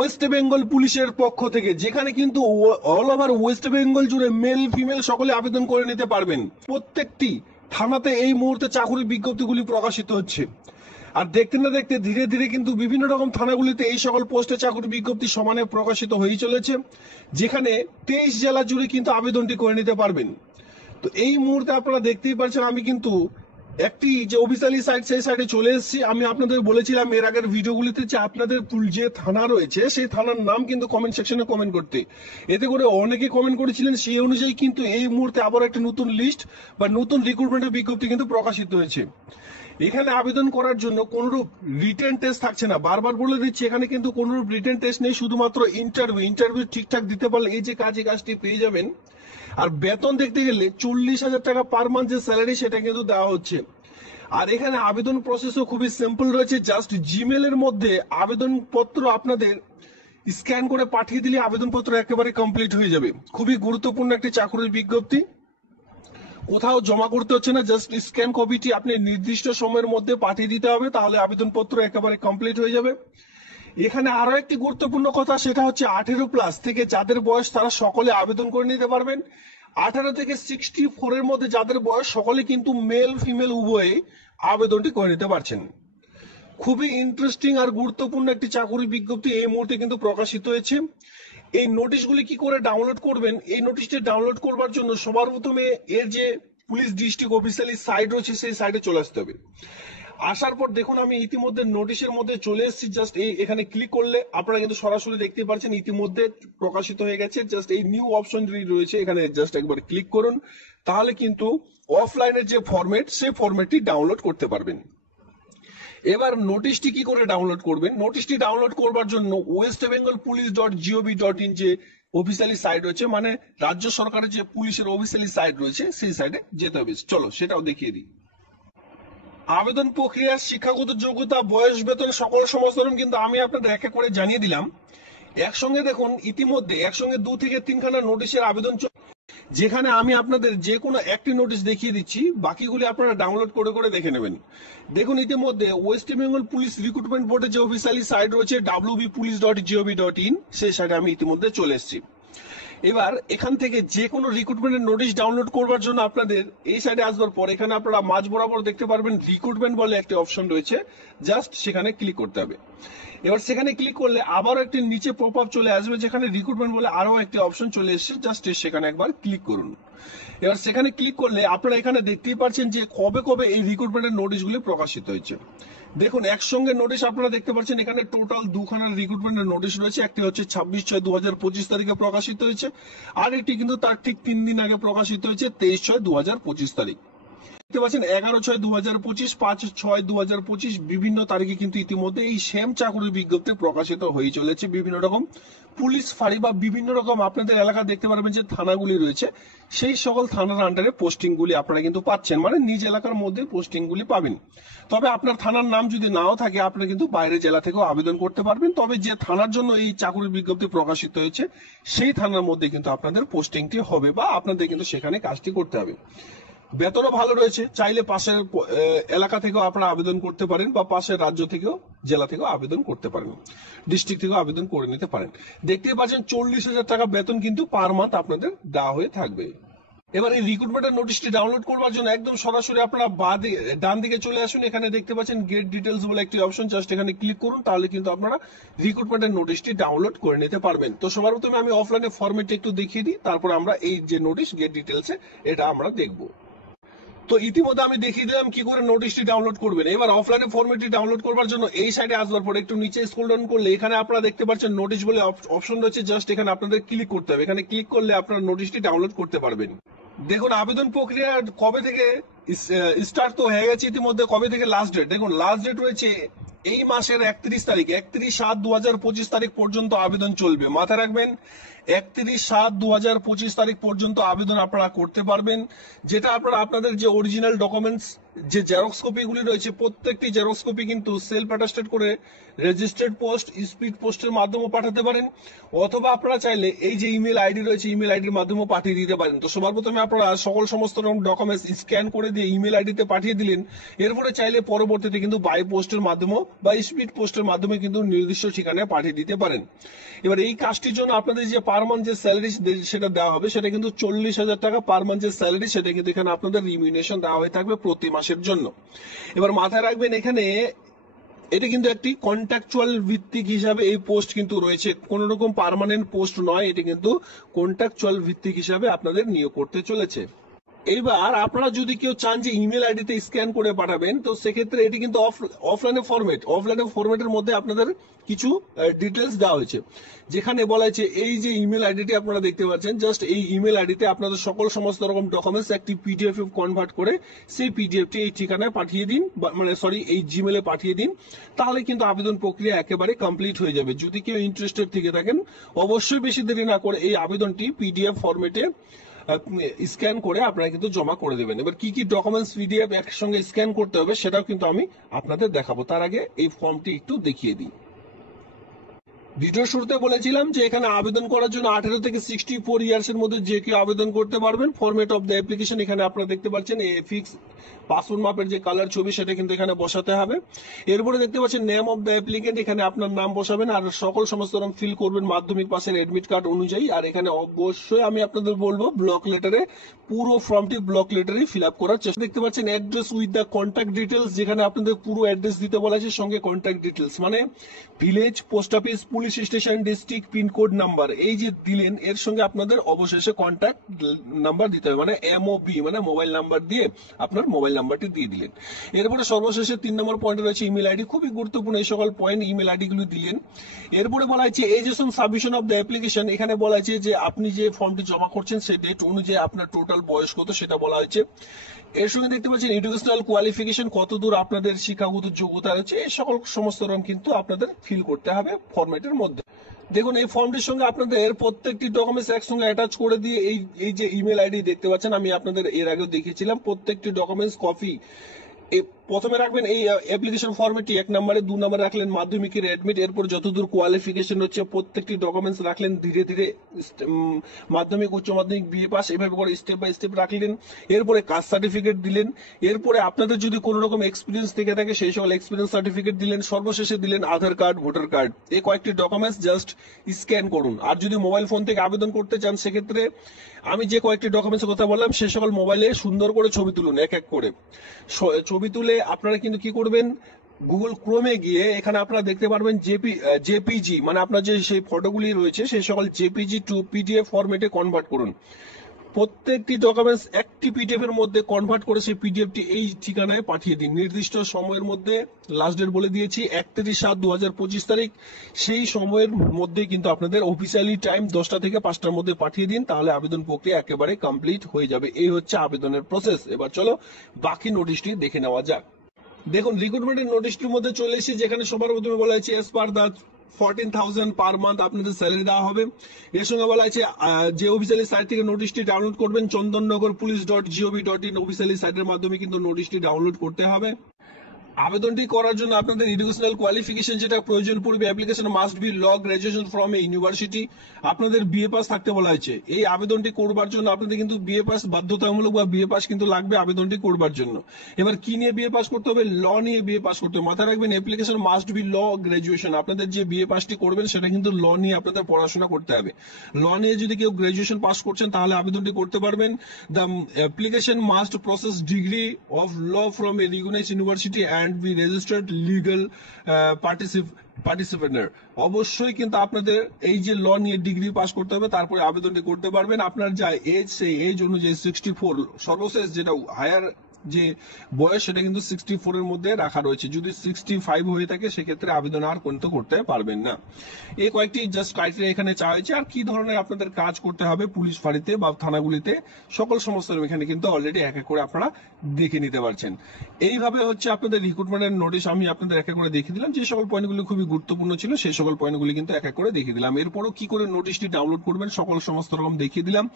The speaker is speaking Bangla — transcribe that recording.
ওয়েস্ট বেঙ্গল পুলিশের পক্ষ থেকে, যেখানে কিন্তু অল ওভার ওয়েস্ট বেঙ্গল জুড়ে মেল ফিমেল সকলে আবেদন করে নিতে পারবেন। প্রত্যেকটি থানাতে এই মুহূর্তে চাকরির বিজ্ঞপ্তিগুলি প্রকাশিত হচ্ছে। আর দেখতে না দেখতে ধীরে ধীরে কিন্তু বিভিন্ন রকম থানাগুলিতে এই সকল পোস্টে চাকরির বিজ্ঞপ্তি সমানে প্রকাশিত হয়ে চলেছে, যেখানে 23 জেলা জুড়ে কিন্তু আবেদনটি করে নিতে পারবেন। তো এই মুহূর্তে আপনারা দেখতেই পাচ্ছেন আমি কিন্তু একটি যে অফিসিয়ালি সাইট, সেই সাইটে চলে এসেছি। আমি আপনাদের বলেছিলাম এর আগের ভিডিওগুলিতে যে আপনাদের যে থানা রয়েছে সেই থানার নাম কিন্তু কমেন্ট সেকশনে কমেন্ট করতে, এতে করে অনেকে কমেন্ট করেছিলেন। সেই অনুযায়ী কিন্তু এই মুহূর্তে আবার একটা নতুন লিস্ট বা নতুন রিক্রুটমেন্টের বিজ্ঞপ্তি কিন্তু প্রকাশিত হয়েছে। এখানে আবেদন করার জন্য কোনরূপ রিটেন টেস্ট থাকছে না, বারবার বলে দিচ্ছি, এখানে কিন্তু কোনরূপ রিটেন টেস্ট নেই, শুধুমাত্র ইন্টারভিউ ঠিকঠাক দিতে পারলে এই যে কাজটি পেয়ে যাবেন। আর বেতন দেখতে গেলে 40,000 টাকা পার মান্থ যে স্যালারি সেটা কিন্তু দেওয়া হচ্ছে। আর এখানে আবেদন প্রসেসও খুবই সিম্পল রয়েছে, জাস্ট জিমেল এর মধ্যে আবেদনপত্র আপনাদের স্ক্যান করে পাঠিয়ে দিলে আবেদনপত্র একেবারে কমপ্লিট হয়ে যাবে। খুবই গুরুত্বপূর্ণ একটি চাকরির বিজ্ঞপ্তি, কোথাও জমা করতে হচ্ছে না, জাস্ট স্ক্যান কপিটি আপনি নির্দিষ্ট সময়ের মধ্যে পাঠিয়ে দিতে হবে, তাহলে আবেদনপত্র একেবারে কমপ্লিট হয়ে যাবে। এখানে আরো একটি গুরুত্বপূর্ণ কথা, সেটা হচ্ছে 18+ থেকে যাদের বয়স তারা সকলে আবেদন করে নিতে পারবেন। 18 থেকে 64 এর মধ্যে যাদের বয়স সকলে কিন্তু মেল ফিমেল উভয়ে আবেদনটি করে নিতে পারছেন। খুবই ইন্টারেস্টিং আর গুরুত্বপূর্ণ একটি চাকরি বিজ্ঞপ্তি এই মুহূর্তে কিন্তু প্রকাশিত হয়েছে। এই নোটিশগুলি কি করে ডাউনলোড করবেন? এই নোটিশটি ডাউনলোড করবার জন্য সবার প্রথমে এর যে পুলিশ ডিস্ট্রিক্ট অফিসিয়ালি সাইট রয়েছে সেই সাইটে চলে আসতে হবে। আসার পর দেখুন আমি ইতিমধ্যে নোটিশের মধ্যে চলে এসেছি, জাস্ট এখানে ক্লিক করলে আপনারা কিন্তু সরাসরি দেখতে পাচ্ছেন ইতিমধ্যে প্রকাশিত হয়ে গেছে। জাস্ট এই নিউ অপশন রয়েছে, এখানে জাস্ট একবার ক্লিক করুন, তাহলে কিন্তু অফলাইনের যে ফরম্যাট সেই ফরম্যাটটি ডাউনলোড করতে পারবেন। এবার নোটিশটি কি করে ডাউনলোড করবেন? নোটিশটি ডাউনলোড করবার জন্য westbengalpolice.gov.in যে অফিসিয়ালি সাইট রয়েছে, মানে রাজ্য সরকারের যে পুলিশের অফিসিয়ালি সাইট রয়েছে সেই সাইটে যেতে হবে। চলো সেটাও দেখিয়ে দিই। আবেদন প্রক্রিয়া, শিক্ষাগত যোগ্যতা, বয়স, বেতন, সকল সমাচার কিন্তু আমি আপনাদের এক এক করে জানিয়ে দিলাম। একসঙ্গে দেখুন ইতিমধ্যে একসঙ্গে 2 থেকে 3খানা নোটিশের আবেদন, যেখানে আমি আপনাদের যে কোনো একটি নোটিশ দেখিয়ে দিচ্ছি, বাকিগুলি আপনারা ডাউনলোড করে করে দেখে নেবেন। দেখুন ইতিমধ্যে ওয়েস্ট বেঙ্গল পুলিশ রিক্রুটমেন্ট বোর্ডের যে অফিসিয়ালি সাইট রয়েছে wbpolice.gov.in, সেই সাইটে আমি ইতিমধ্যে চলে এসেছি। এবার এখান থেকে যে কোনো রিক্রুটমেন্টের নোটিশ ডাউনলোড করবার জন্য আপনাদের এই সাইডে আসবার পর এখানে আপনারা মাঝ বরাবর দেখতে পারবেন রিক্রুটমেন্ট বলে একটি অপশন রয়েছে, জাস্ট সেখানে ক্লিক করতে হবে। এবার সেখানে ক্লিক করলে আবারও একটি নিচে পপ আপ চলে আসবে, যেখানে রিক্রুটমেন্ট বলে আরো একটি অপশন চলে এসেছে, জাস্ট সেখানে একবার ক্লিক করুন। এবার সেখানে ক্লিক করলে আপনারা এখানে দেখতেই পাচ্ছেন যে কবে কবে এই রিক্রুটমেন্টের নোটিশগুলি প্রকাশিত হয়েছে। দেখুন একসঙ্গে নোটিশ আপনারা দেখতে পাচ্ছেন, এখানে টোটাল 2খানার রিক্রুটমেন্টের নোটিশ রয়েছে। একটি হচ্ছে 26/6/2025 তারিখে প্রকাশিত হয়েছে, আর একটি কিন্তু তার ঠিক 3 দিন আগে প্রকাশিত হয়েছে 23/6/2025 তারিখ। দেখতে পাচ্ছেন 11/6/2025, 5/6/2025 বিভিন্ন তারিখে কিন্তু ইতিমধ্যে এই সেম চাকরির বিজ্ঞপ্তি প্রকাশিত হয়ে চলেছে। বিভিন্ন রকম পুলিশ ফাঁড়ি বা বিভিন্ন রকম আপনাদের এলাকা দেখতে পারবেন যে থানাগুলি রয়েছে, সেই সকল থানার আন্ডারে পোস্টিং গুলি আপনারা কিন্তু পাচ্ছেন, মানে নিজ এলাকার মধ্যে পোস্টিং গুলি পাবেন। তবে আপনার থানার নাম যদি নাও থাকে আপনারা কিন্তু বাইরের জেলা থেকেও আবেদন করতে পারবেন। তবে যে থানার জন্য এই চাকরির বিজ্ঞপ্তি প্রকাশিত হয়েছে সেই থানার মধ্যে কিন্তু আপনাদের পোস্টিংটি হবে বা আপনাদের কিন্তু সেখানে কাজটি করতে হবে। বেতনও ভালো রয়েছে, চাইলে পাশের এলাকা থেকেও আপনারা আবেদন করতে পারেন বা পাশের রাজ্য থেকেও জেলা থেকেও আবেদন করতে পারেন, ডিস্ট্রিক্ট থেকেও আবেদন করে নিতে পারেন। দেখতেই পাচ্ছেন 40,000 টাকা বেতন কিন্তু পার মান্থ আপনাদের দেওয়া হয়ে থাকবে। এবার এই রিক্রুটমেন্টের নোটিশটি ডাউনলোড করবার জন্য একদম সরাসরি আপনারা ডান দিকে চলে আসুন, এখানে দেখতে পাচ্ছেন গেট ডিটেলস বলে একটি অপশন, জাস্ট এখানে ক্লিক করুন, তাহলে কিন্তু আপনারা রিক্রুটমেন্টের নোটিশটি ডাউনলোড করে নিতে পারবেন। তো সবার প্রথমে আমি অফলাইনে ফরম্যাটে একটু দেখিয়ে দিই, তারপর আমরা এই যে নোটিশ গেট ডিটেলসে এটা আমরা দেখবো। তো ইতিমধ্যে আমি দেখিয়ে দিলাম কি করে নোটিশটি ডাউনলোড করবেন। এবার অফলাইনে ফরম্যাটটি ডাউনলোড করবার জন্য এই সাইডে আসবার পর একটু নিচে স্ক্রল ডাউন করলে এখানে আপনারা দেখতে পাচ্ছেন নোটিশ বলে অপশন রয়েছে, জাস্ট এখানে আপনাদের ক্লিক করতে হবে। এখানে ক্লিক করলে আপনারা নোটিশটি ডাউনলোড করতে পারবেন। দেখুন আবেদন প্রক্রিয়া কবে থেকে স্টার্ট তো হয়ে গেছে ইতিমধ্যে, কবে থেকে লাস্ট ডেট, দেখুন লাস্ট ডেট রয়েছে এই মাসের 31 তারিখ, 31/7/2025 তারিখ পর্যন্ত আবেদন চলবে। মাথায় রাখবেন 31/7/2025 তারিখ পর্যন্ত আবেদন আপনারা করতে পারবেন, যেটা আপনারা আপনাদের যে অরিজিনাল ডকুমেন্টস যে জেরক্স কপি গুলি রয়েছে প্রত্যেকটি জেরক্স কপি কিন্তু সেলফ অ্যাটাস্টেড করে রেজিস্টার্ড পোস্ট, স্পিড পোস্টের মাধ্যমে পাঠাতে পারেন, অথবা আপনারা চাইলে এই যে ইমেল আইডি রয়েছে ইমেল আইডির মাধ্যমে পাঠিয়ে দিতে পারেন। তো সবার প্রথমে আপনারা সমস্ত রকম ডকুমেন্টস স্ক্যান করে দিয়ে ইমেল আইডিতে পাঠিয়ে দিলেন। এরপরে চাইলে পরবর্তীতে কিন্তু বাই পোস্টের মাধ্যমে বা স্পিড পোস্টের মাধ্যমে কিন্তু নির্দিষ্ট ঠিকানায় পাঠিয়ে দিতে পারেন। এবার এই কাজটির জন্য আপনাদের যে পার মান্থ যে স্যালারি সেটা দেওয়া হবে সেটা কিন্তু 40,000 টাকা পার মান্থ যে স্যালারি সেটা কিন্তু এখানে আপনাদের রিমিউনেশন দেওয়া হয়ে থাকবে প্রতি মাসের জন্য। এবার মাথায় রাখবেন এখানে এটা কিন্তু একটি কন্ট্রাকচুয়াল ভিত্তিক হিসাবে এই পোস্ট কিন্তু রয়েছে, কোন রকম পার্মানেন্ট পোস্ট নয়, এটা কিন্তু কন্ট্রাকচুয়াল ভিত্তিক হিসাবে আপনাদের নিয়োগ করতে চলেছে। এবার আপনারা যদি কেউ চান যে ইমেল আইডিতে স্ক্যান করে পাঠাবেন, তো সেক্ষেত্রে এটি কিন্তু অফলাইনে ফরম্যাটের মধ্যে আপনাদের কিছু ডিটেলস দেওয়া হয়েছে, যেখানে বলা হয়েছে এই যে ইমেল আইডিটি আপনারা দেখতে পাচ্ছেন, জাস্ট এই ইমেল আইডিতে আপনাদের সমস্ত রকম ডকুমেন্টস একটি পিডিএফ কনভার্ট করে সেই পিডিএফটি এই ঠিকানায় পাঠিয়ে দিন, এই জিমেলে পাঠিয়ে দিন, তাহলে কিন্তু আবেদন প্রক্রিয়া একেবারে কমপ্লিট হয়ে যাবে। যদি কেউ ইন্টারেস্টেড থেকে থাকেন অবশ্যই বেশি দেরি না করে এই আবেদনটি পিডিএফ ফরম্যাটে স্ক্যান করে আপনারা কিন্তু জমা করে দেবেন। এবার কি কি ডকুমেন্টস পিডিএফ একসঙ্গে স্ক্যান করতে হবে সেটাও কিন্তু আমি আপনাদের দেখাবো। তার আগে এই ফর্মটি একটু দেখিয়ে দিই। ভিডিও শুরুতে বলেছিলাম যে এখানে আবেদন করার জন্য 18 থেকে 64 ইয়ার্স এর মধ্যে যে কেউ আবেদন করতে পারবেন। ফরম্যাট অফ দ্য অ্যাপ্লিকেশন এখানে আপনারা দেখতে পাচ্ছেন, ফিক্স পাসপোর্ট মাপের যে কালার ছবি সেটা কিন্তু এখানে বসাতে হবে। এরপরে দেখতে পাচ্ছেন নেম অফ দ্য অ্যাপ্লিকেন্ট, এখানে আপনার নাম বসাবেন আর সমস্ত রকম ফিল করবেন মাধ্যমিক পাসের অ্যাডমিট কার্ড অনুযায়ী। আর এখানে অবশ্যই আমি আপনাদের বলবো ব্লক লেটারে, পুরো ফর্মটি ব্লক লেটারে ফিল আপ করার চেষ্টা। দেখতে পাচ্ছেন address with the contact details, যেখানে আপনাদের পুরো অ্যাড্রেস দিতে বলা আছে, সঙ্গে কন্ট্যাক্ট ডিটেলস মানে village, post office, police station, district, pincode number এই যে দিলেন, এর সঙ্গে আপনাদের অবশেষে কন্ট্যাক্ট নাম্বার দিতে হবে, মানে এমওবি মানে মোবাইল নাম্বার দিয়ে আপনার মোবাইল নাম্বারটি দিয়ে দিলেন। এরপরে সর্বশেষে 3 নম্বর পয়েন্টে রয়েছে ইমেল আইডি, খুবই গুরুত্বপূর্ণ এই সকল পয়েন্ট, ইমেল আইডি গুলো দিলেন। এরপরে বলা হয়েছে এজেশন সাবমিশন অফ দ্য অ্যাপ্লিকেশন, এখানে বলা হয়েছে যে আপনি যে ফর্মটি জমা করছেন সেই ডেট অনুযায়ী আপনার টোটাল বয়স কত সেটা বলা হয়েছে। এর সঙ্গে দেখতে পাচ্ছেন এডুকেশনাল কোয়ালিফিকেশন, কতদূর আপনাদের শিক্ষাগত যোগ্যতা রয়েছে, এই সকল সমস্ত রকম কিন্তু আপনাদের ফিল করতে হবে ফরম্যাটের মধ্যে। দেখুন এই ফর্মটির সঙ্গে আপনাদের প্রত্যেকটি ডকুমেন্টস একসঙ্গে অ্যাটাচ করে দিয়ে এই যে ইমেল আইডি দেখতে পাচ্ছেন, আমি আপনাদের এর আগেও দেখিয়েছিলাম, প্রত্যেকটি ডকুমেন্টস কপি প্রথমে রাখবেন এই অ্যাপ্লিকেশন ফর্মেটটি 1 নম্বরে, 2 নম্বরে রাখলেন মাধ্যমিকের অ্যাডমিট, এরপর যতদূর কোয়ালিফিকেশন হচ্ছে প্রত্যেকটি ডকুমেন্টস রাখলেন, ধীরে ধীরে মাধ্যমিক, উচ্চ মাধ্যমিক, বিএ পাস এভাবে করে স্টেপ বাই স্টেপ রাখলেন। এরপরে কাস্ট সার্টিফিকেট দিলেন, এরপরে আপনাদের যদি কোনো রকম এক্সপিরিয়েন্স থেকে থাকে সেই সকল এক্সপিরিয়েন্স সার্টিফিকেট দিলেন, সর্বশেষে দিলেন আধার কার্ড, ভোটার কার্ড। এই কয়েকটি ডকুমেন্টস জাস্ট স্ক্যান করুন। আর যদি মোবাইল ফোন থেকে আবেদন করতে চান সেক্ষেত্রে আমি যে কয়েকটি ডকুমেন্টসের কথা বললাম সেই সকল মোবাইলে সুন্দর করে ছবি তুলুন, এক এক করে ছবি তুলে আপনারা কিন্তু কি করবেন, গুগল ক্রোমে গিয়ে এখানে আপনারা দেখতে পারবেন জেপিজি মানে আপনার যে সেই ফটোগুলি রয়েছে সেই সকল জেপিজি টু পিডিএফ ফরম্যাটে কনভার্ট করুন। প্রত্যেকটি ডকুমেন্টস একটি পিডিএফ এর মধ্যে কনভার্ট করে সেই পিডিএফটি এই ঠিকানায় পাঠিয়ে দিন। নির্দিষ্ট সময়ের মধ্যে, লাস্ট ডেট বলে দিয়েছি 31/7/2025 তারিখ, সেই সময়ের মধ্যে কিন্তু আপনাদের অফিসিয়ালি টাইম 10টা থেকে 5টার মধ্যে পাঠিয়ে দিন, তাহলে আবেদন প্রক্রিয়া একেবারে কমপ্লিট হয়ে যাবে। এই হচ্ছে আবেদনের প্রসেস। এবার চলো বাকি নোটিশটি দেখে নেওয়া যাক। দেখুন রিক্রুটমেন্টের নোটিশটির মধ্যে চলে এসেছি, যেখানে সবার প্রথমে বলা হয়েছে এস পার দা 14,000 পার মান্থ আপনাদের স্যালারি দেওয়া হবে। এর সঙ্গে বলা হয়েছে যে অফিসিয়ালি সাইট থেকে নোটিশটি ডাউনলোড করবেন চন্দননগর-পুলিশ.gov.in অফিসিয়ালি সাইটের মাধ্যমে কিন্তু নোটিশটি ডাউনলোড করতে হবে। আবেদনটি করার জন্য আপনাদের এডুকেশনাল কোয়ালিফিকেশন যেটা প্রয়োজন পড়বে, application must be law graduation from a university, আপনাদের বিএ পাস থাকতে বলা হয়েছে। এই আবেদনটি করবার জন্য আপনাদের কিন্তু বিএ পাস বাধ্যতামূলক বা বিএ পাস কিন্তু লাগবে আবেদনটি করবার জন্য। এবার কি নিয়ে বিএ পাস করতে হবে, ল নিয়ে বিএ পাস করতে হবে। মাথায় রাখবেন application must be law graduation, আপনাদের যে বিএ পাসটি করবেন সেটা কিন্তু ল নিয়ে আপনাদের পড়াশোনা করতে হবে। ল নিয়ে যদি কেউ গ্রাজুয়েশন পাস করছেন তাহলে আবেদনটি করতে পারবেন। The application must process degree of law from a recognized university and be registered legal পার্টিসিপেন্টার। অবশ্যই কিন্তু আপনাদের এই যে ল নিয়ে ডিগ্রি পাস করতে হবে, তারপরে আবেদনটি করতে পারবেন। আপনার যা এজ সেই এজ অনুযায়ী 64, সর্বশেষ যেটা হায়ার যে বয়স সেটা কিন্তু 64 এর মধ্যে রাখা রয়েছে। যদি 65 হয়ে থাকে সেক্ষেত্রে আবেদন আর কিন্তু করতে পারবেন না। এই কয়েকটি জাস্ট ক্রাইটেরিয়া এখানে চাওয়া হয়েছে। আর কি ধরনের আপনাদের কাজ করতে হবে পুলিশ ফাঁড়িতে বা থানাগুলিতে সমস্ত এখানে কিন্তু অলরেডি এক এক করে আপনারা দেখে নিতে পারছেন। এইভাবে হচ্ছে আপনাদের রিক্রুটমেন্টের নোটিশ আমি আপনাদের এক এক করে দেখিয়ে দিলাম। যে সকল পয়েন্টগুলি খুবই গুরুত্বপূর্ণ ছিল সেই সকল পয়েন্টগুলি কিন্তু এক এক করে দেখিয়ে দিলাম। এরপরও কি করে নোটিশটি ডাউনলোড করবেন সমস্ত রকম দেখিয়ে দিলাম।